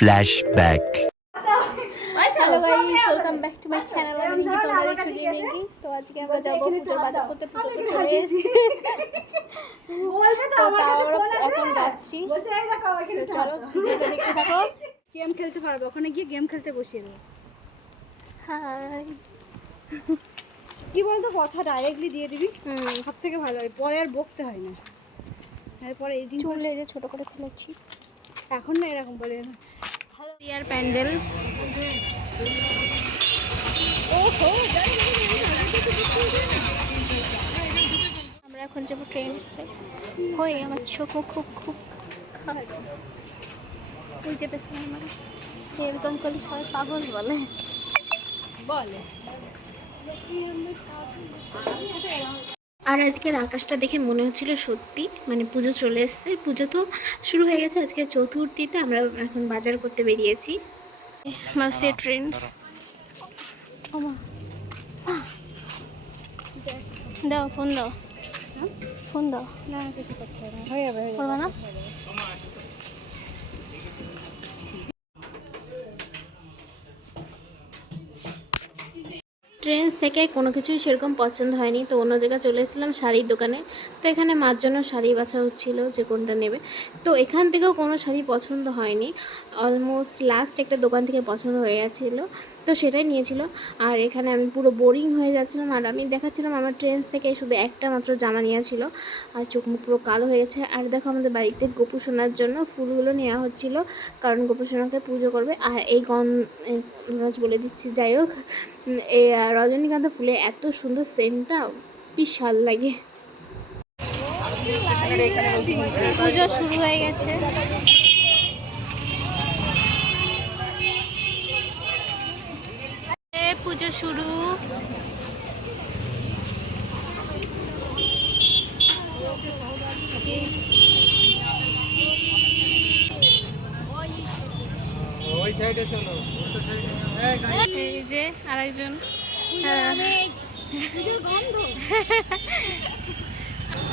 Flashback. Hello guys, welcome back to my channel. আমি নিকি, তোমরা দেখছো নিকি। তো আজকে আমরা যাবো পুজোর বাজার করতে। পুজো তো চলে এসেছে, তো তাও আমরা এখন যাচ্ছি। তো চলো ভিডিওটা দেখতে থাকো। গেম খেলতে পারবো, ওখানে গিয়ে গেম খেলতে বসিয়ে দেবো। হাই, কি বলতো, কথা ডাইরেক্টলি দিয়ে দিবি, সব থেকে ভালো হয়, পরে আর বকতে হয় না। এরপরে এই দিন চুলে যে ছোট করে খুলেছি এখন না এরকম বলে না। ইয়ার প্যান্ডেল। আমরা এখন যাবো ট্রেন্ডসে। হয়ে আমার চোখ খুব খুব খারাপ। ওই যে পেছনে আমার এরকম করলে সবাই পাগল বলে। আর আজকের আকাশটা দেখে মনে হচ্ছিল সত্যি মানে পুজো চলে এসছে। পুজো তো শুরু হয়ে গেছে, আজকে চতুর্থীতে আমরা এখন বাজার করতে বেরিয়েছি। Must Trends. দাও ফোন দাও, ফোন দাও। না কিছু করতে হবে না, হয়ে যাবে করবো না। ট্রেন্ডস থেকে কোনো কিছুই সেরকম পছন্দ হয়নি, তো অন্য জায়গায় চলে এসেছিলাম শাড়ির দোকানে। তো এখানে মার জন্য শাড়ি বাছা হচ্ছিলো যে কোনটা নেবে। তো এখান থেকেও কোনো শাড়ি পছন্দ হয়নি, অলমোস্ট লাস্ট একটা দোকান থেকে পছন্দ হয়ে গেছিলো, তো সেটাই নিয়েছিল। আর এখানে আমি পুরো বোরিং হয়ে যাচ্ছিলাম, আর আমি দেখাচ্ছিলাম আমার ট্রেন্ডস থেকে শুধু একটা মাত্র জামা নিয়েছিল, আর চোখ মুখ পুরো কালো হয়ে গেছে। আর দেখো আমাদের বাড়িতে গোপু সোনার জন্য ফুলগুলো নেওয়া হচ্ছিল, কারণ গোপু সোনাকে পুজো করবে। আর এই গন্ধরাজ বলে দিচ্ছি, যাই হোক, এই রজনীগন্ধা ফুলের এত সুন্দর সেন্টটা বিশাল লাগে। পুজো শুরু হয়ে গেছে। পুজো শুরু। এই যে আরেকজন,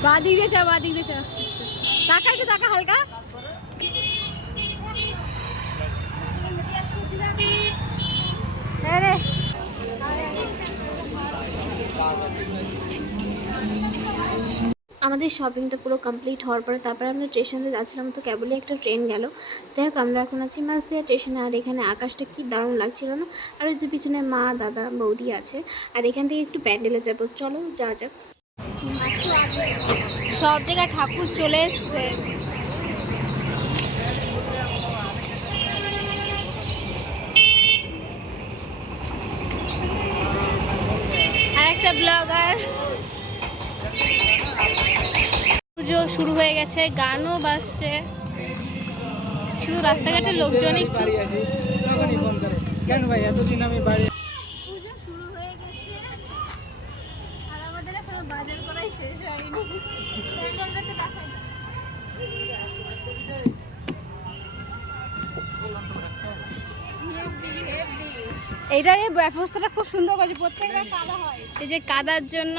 বাদিক দিয়ে চা, বাদিক দিয়ে চা, টাকা একটু টাকা হালকা। রে আমাদের শপিংটা পুরো কমপ্লিট হওয়ার পরে তারপরে আমরা স্টেশনে যাচ্ছিলাম, তো কেবলই একটা ট্রেন গেল। যাই হোক, আমরা এখন আছি মাঝদিয়া স্টেশনে। আর এখানে আকাশটা কি দারুণ লাগছিল না। আর ওই যে পিছনে মা দাদা বৌদি আছে। আর এখান থেকে একটু প্যান্ডেলে যাবো, চলো যাওয়া যাক। সব জায়গায় ঠাকুর চলে এসছে। আর একটা ব্লগার। পুজো শুরু হয়ে গেছে, গানও বাজছে, শুধু রাস্তাঘাটের লোকজনই কেন ভাই এতদিন আমি বাইরে। পুজো শুরু হয়ে গেছে আর আমাদের এখনো বাজার করাই শেষ হয়নি। প্যান্ডেলটাতে দেখাই না। এইটার এই ব্যবস্থাটা খুব সুন্দর করেছে, প্রত্যেকটা কাদা হয়। এই যে কাদার জন্য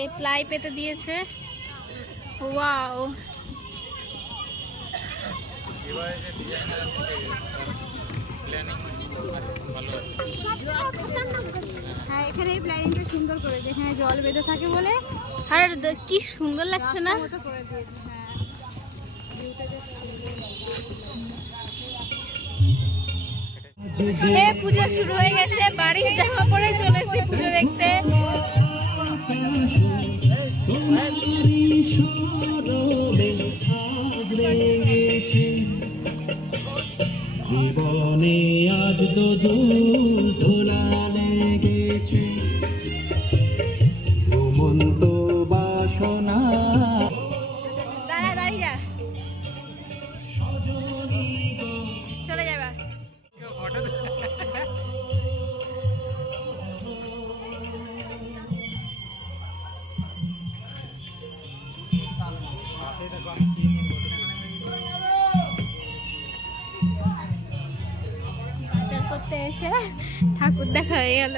এই প্লাই পেতে দিয়েছে। ওয়াও, হ্যাঁ, এখানে এই প্ল্যানিংটা সুন্দর করেছে, এখানে জল বেঁধে থাকে বলে। আর কি সুন্দর লাগছে না? মতো করে দিয়েছে, হ্যাঁ। ভিউটা বেশ সুন্দর। পুজো শুরু হয়ে গেছে, বাড়ির জামা পরে চলে এসেছি পুজো দেখতে। জীবনে আজ দোল ধরা লেগেছে, ঘুমন্ত বাসনা। দাঁড়া, দাঁড়িয়ে যা, চলে যাবা। বাজার করতে এসে ঠাকুর দেখা হয়ে গেল।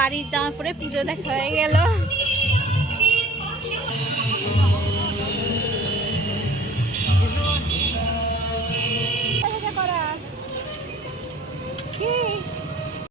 বাড়ির জামা পরে পুজো দেখা হয়ে গেল।